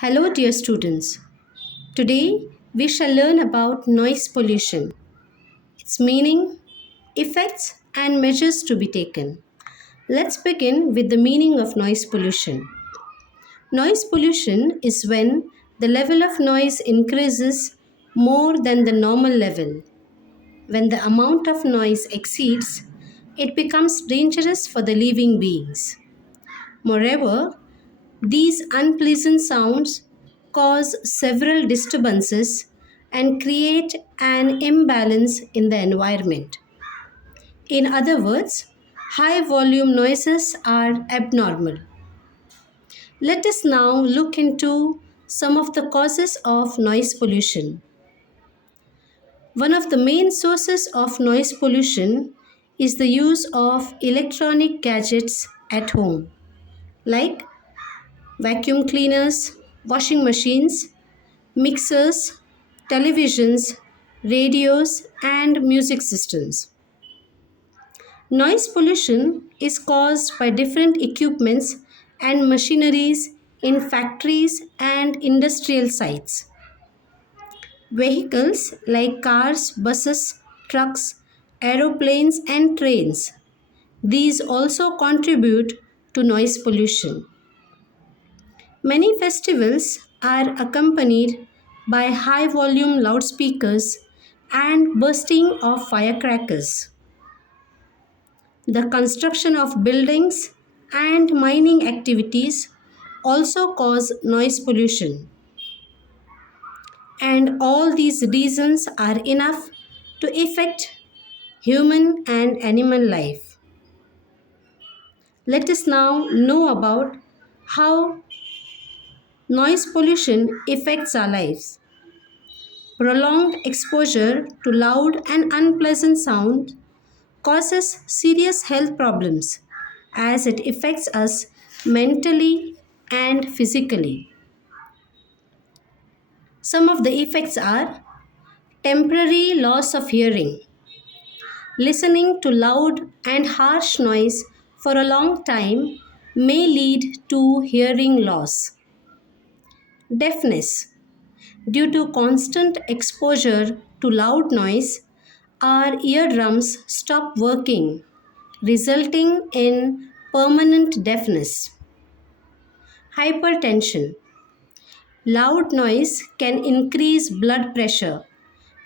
Hello, dear students. Today we shall learn about noise pollution, its meaning, effects, and measures to be taken. Let's begin with the meaning of noise pollution. Noise pollution is when the level of noise increases more than the normal level. When the amount of noise exceeds, it becomes dangerous for the living beings. Moreover, these unpleasant sounds cause several disturbances and create an imbalance in the environment. In other words, high volume noises are abnormal. Let us now look into some of the causes of noise pollution. One of the main sources of noise pollution is the use of electronic gadgets at home, like vacuum cleaners, washing machines, mixers, televisions, radios, and music systems. Noise pollution is caused by different equipments and machineries in factories and industrial sites. Vehicles like cars, buses, trucks, aeroplanes, and trains. These also contribute to noise pollution. Many festivals are accompanied by high volume loudspeakers and bursting of firecrackers. The construction of buildings and mining activities also cause noise pollution. And all these reasons are enough to affect human and animal life. Let us now know about how noise pollution affects our lives. Prolonged exposure to loud and unpleasant sound causes serious health problems as it affects us mentally and physically. Some of the effects are temporary loss of hearing. Listening to loud and harsh noise for a long time may lead to hearing loss. Deafness. Due to constant exposure to loud noise, our eardrums stop working, resulting in permanent deafness. Hypertension. Loud noise can increase blood pressure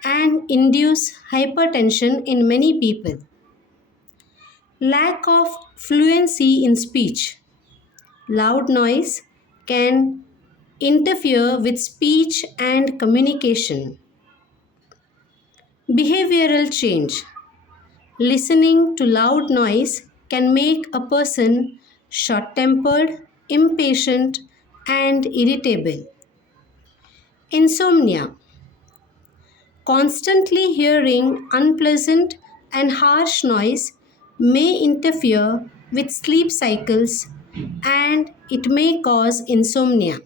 and induce hypertension in many people. Lack of fluency in speech. Loud noise can interfere with speech and communication. Behavioral change. Listening to loud noise can make a person short tempered, impatient, and irritable. Insomnia. Constantly hearing unpleasant and harsh noise may interfere with sleep cycles and it may cause insomnia.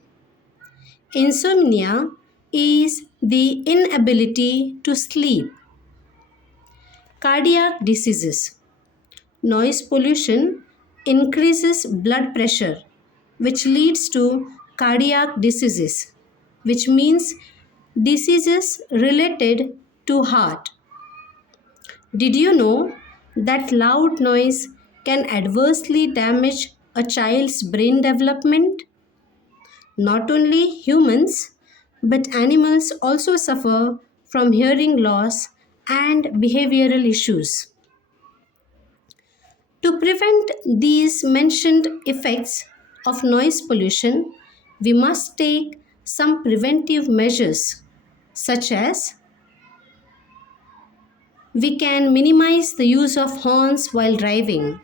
Insomnia is the inability to sleep. Cardiac diseases. Noise pollution increases blood pressure, which leads to cardiac diseases, which means diseases related to heart. Did you know that loud noise can adversely damage a child's brain development? Not only humans, but animals also suffer from hearing loss and behavioral issues. To prevent these mentioned effects of noise pollution, we must take some preventive measures, such as we can minimize the use of horns while driving.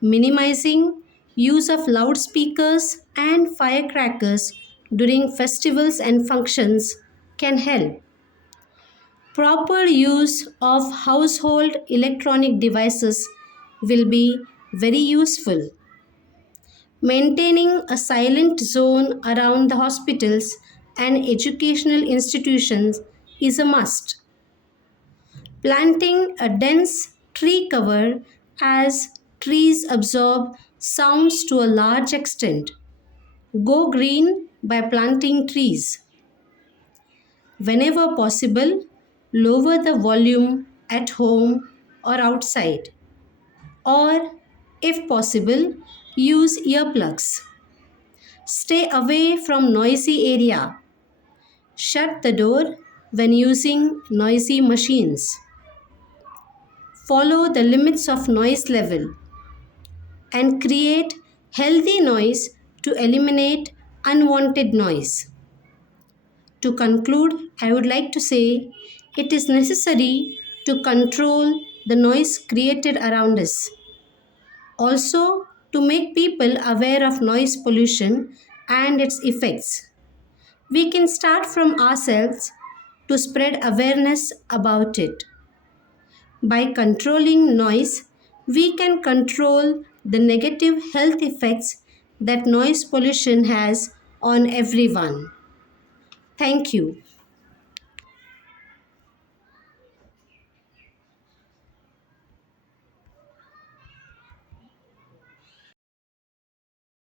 Minimizing use of loudspeakers and firecrackers during festivals and functions can help. Proper use of household electronic devices will be very useful. Maintaining a silent zone around the hospitals and educational institutions is a must. Planting a dense tree cover as trees absorb sounds to a large extent. Go green by planting trees. Whenever possible, lower the volume at home or outside. Or, if possible, use earplugs. Stay away from noisy area. Shut the door when using noisy machines. Follow the limits of noise level and create healthy noise to eliminate unwanted noise. To conclude, I would like to say it is necessary to control the noise created around us. Also, to make people aware of noise pollution and its effects. We can start from ourselves to spread awareness about it. By controlling noise, we can control the negative health effects that noise pollution has on everyone. Thank you.